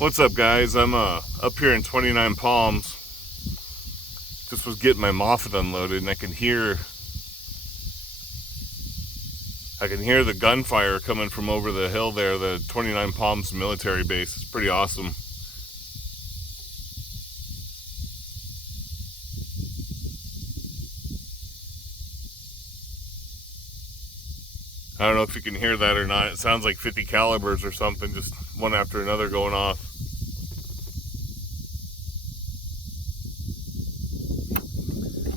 What's up, guys? I'm up here in Twentynine Palms. Just was getting my Moffett unloaded, and I can hear the gunfire coming from over the hill there, the Twentynine Palms military base. It's pretty awesome. I don't know if you can hear that or not. It sounds like 50 calibers or something, just one after another going off.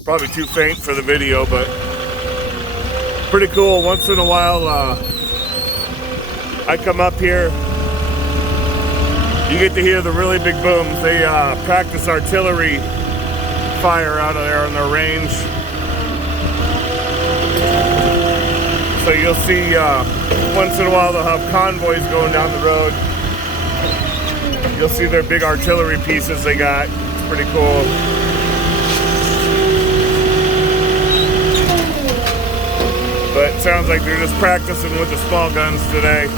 Probably too faint for the video, but pretty cool. Once in a while, I come up here. You get to hear the really big booms. They practice artillery fire out of there on their range. So you'll see once in a while they'll have convoys going down the road. You'll see their big artillery pieces they got. It's pretty cool. But it sounds like they're just practicing with the small guns today.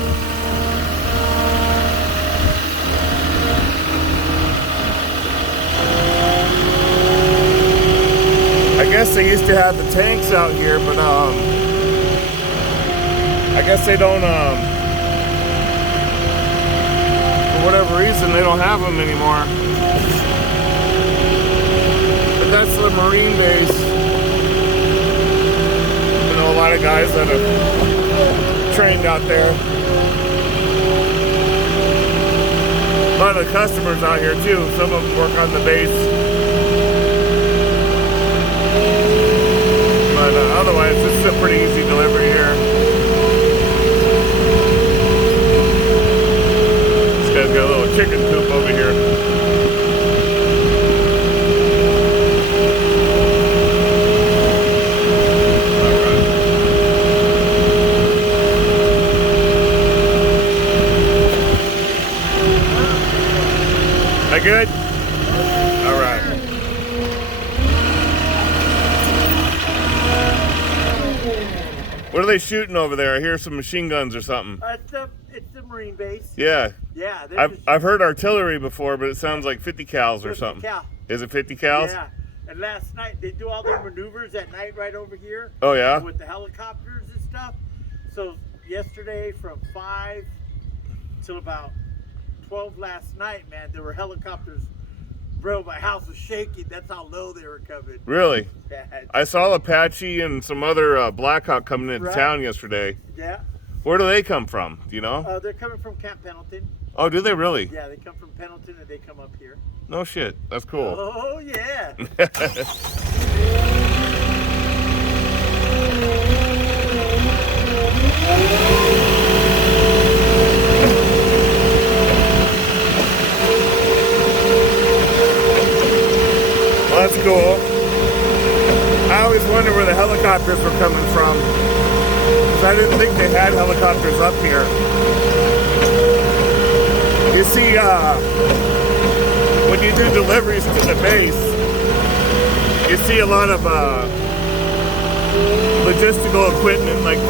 I guess they used to have the tanks out here, but I guess they don't, for whatever reason, they don't have them anymore. But that's the Marine base. I know a lot of guys that have trained out there. A lot of the customers out here too. Some of them work on the base. But otherwise, this is a pretty easy delivery here. Got a little chicken coop over here. That good? All right. What are they shooting over there? I hear some machine guns or something. It's the Marine base. Yeah. Yeah. I've heard artillery before, but it sounds like 50 cals or something. Cal. Is it 50 cals? Yeah. And last night, they do all their maneuvers at night right over here. Oh, yeah? With the helicopters and stuff. So yesterday from 5 till about 12 last night, man, there were helicopters. Bro, my house was shaking. That's how low they were coming. Really? Yeah. I saw Apache and some other Blackhawk coming into town yesterday. Yeah. Where do they come from? Do you know? They're coming from Camp Pendleton. Oh, do they really? Yeah, they come from Pendleton and they come up here. No shit. That's cool. Oh, yeah. Well, that's cool. I always wonder where the helicopters were coming from. I didn't think they had helicopters up here. You see, when you do deliveries to the base, you see a lot of logistical equipment, like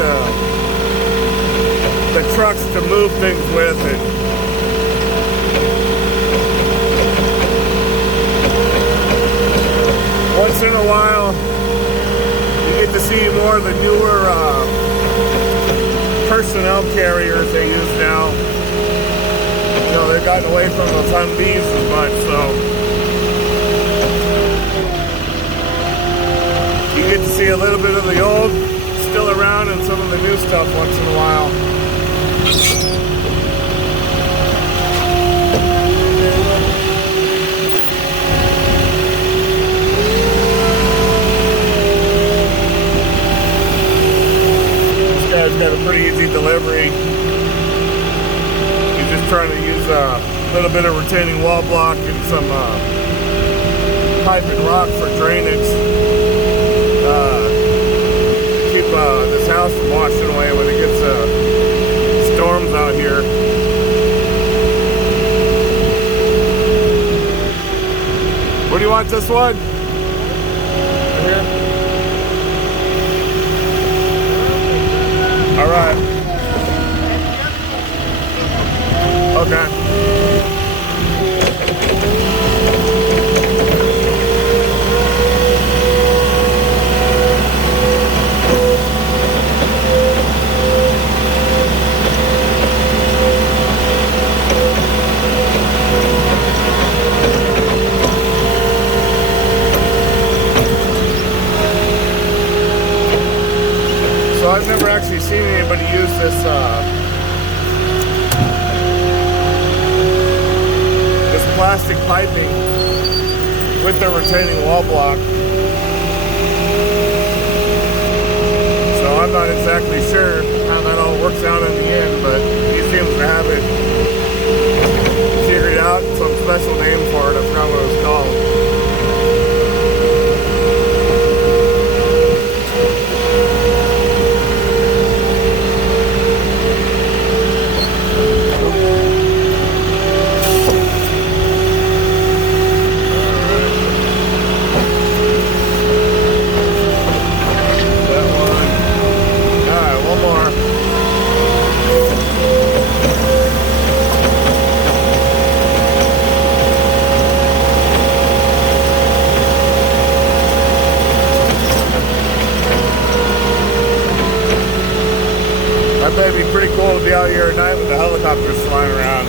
the trucks to move things with. And once in a while, you get to see more of the newer personnel carriers they use now. You know, they've gotten away from those Humvees as much, so you get to see a little bit of the old still around and some of the new stuff once in a while. Got a pretty easy delivery. He's just trying to use a little bit of retaining wall block and some pipe and rock for drainage. Keep this house from washing away when it gets storms out here. Where do you want this one? Right here? All right. Okay. going to use this plastic piping with the retaining wall block. So I'm not exactly sure how that all works out in the end, but he seems to have it figured out. Some special name for it. I forgot what it was called. I bet it'd be pretty cool to be out here at night with the helicopters flying around.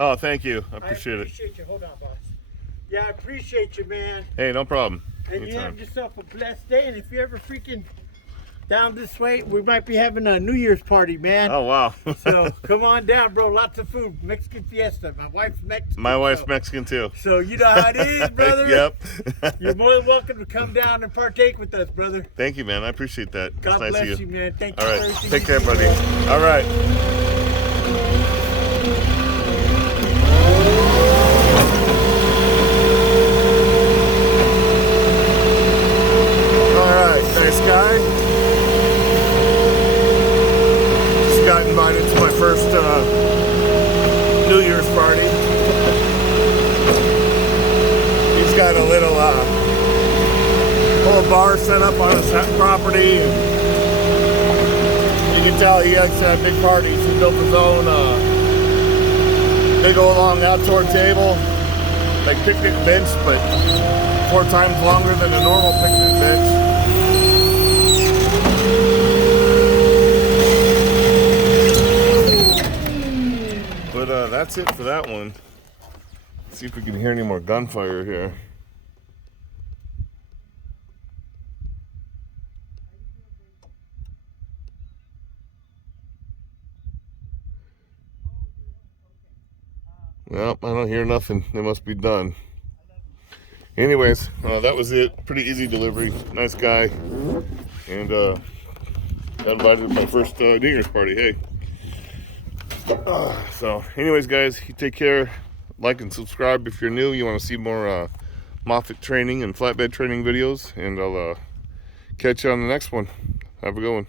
Oh, thank you. I appreciate it. You. Hold on, boss. Yeah, I appreciate you, man. Hey, no problem. And Anytime. you have yourself a blessed day. And if you're ever freaking down this way, we might be having a New Year's party, man. Oh, wow. So come on down, bro. Lots of food. Mexican fiesta. My wife's Mexican. My wife's Mexican, too. So you know how it is, brother. Yep. You're more than welcome to come down and partake with us, brother. Thank you, man. I appreciate that. God It's nice bless of you, man. Thank All you right. for everything. Take you care, do, buddy. bro. All right. Nice guy. Just got invited to my first New Year's party. He's got a little bar set up on his property, and you can tell he likes to have big parties. He built his own big old long outdoor table, like picnic bench, but 4 times longer than a normal picnic bench. But that's it for that one. Let's see if we can hear any more gunfire here. Well, I don't hear nothing. They must be done. Anyways, that was it. Pretty easy delivery. Nice guy. And got invited to my first New Year's party. Hey. So anyways, guys, you take care. Like and subscribe if you're new. You want to see more Moffett training and flatbed training videos. And I'll catch you on the next one. Have a good one.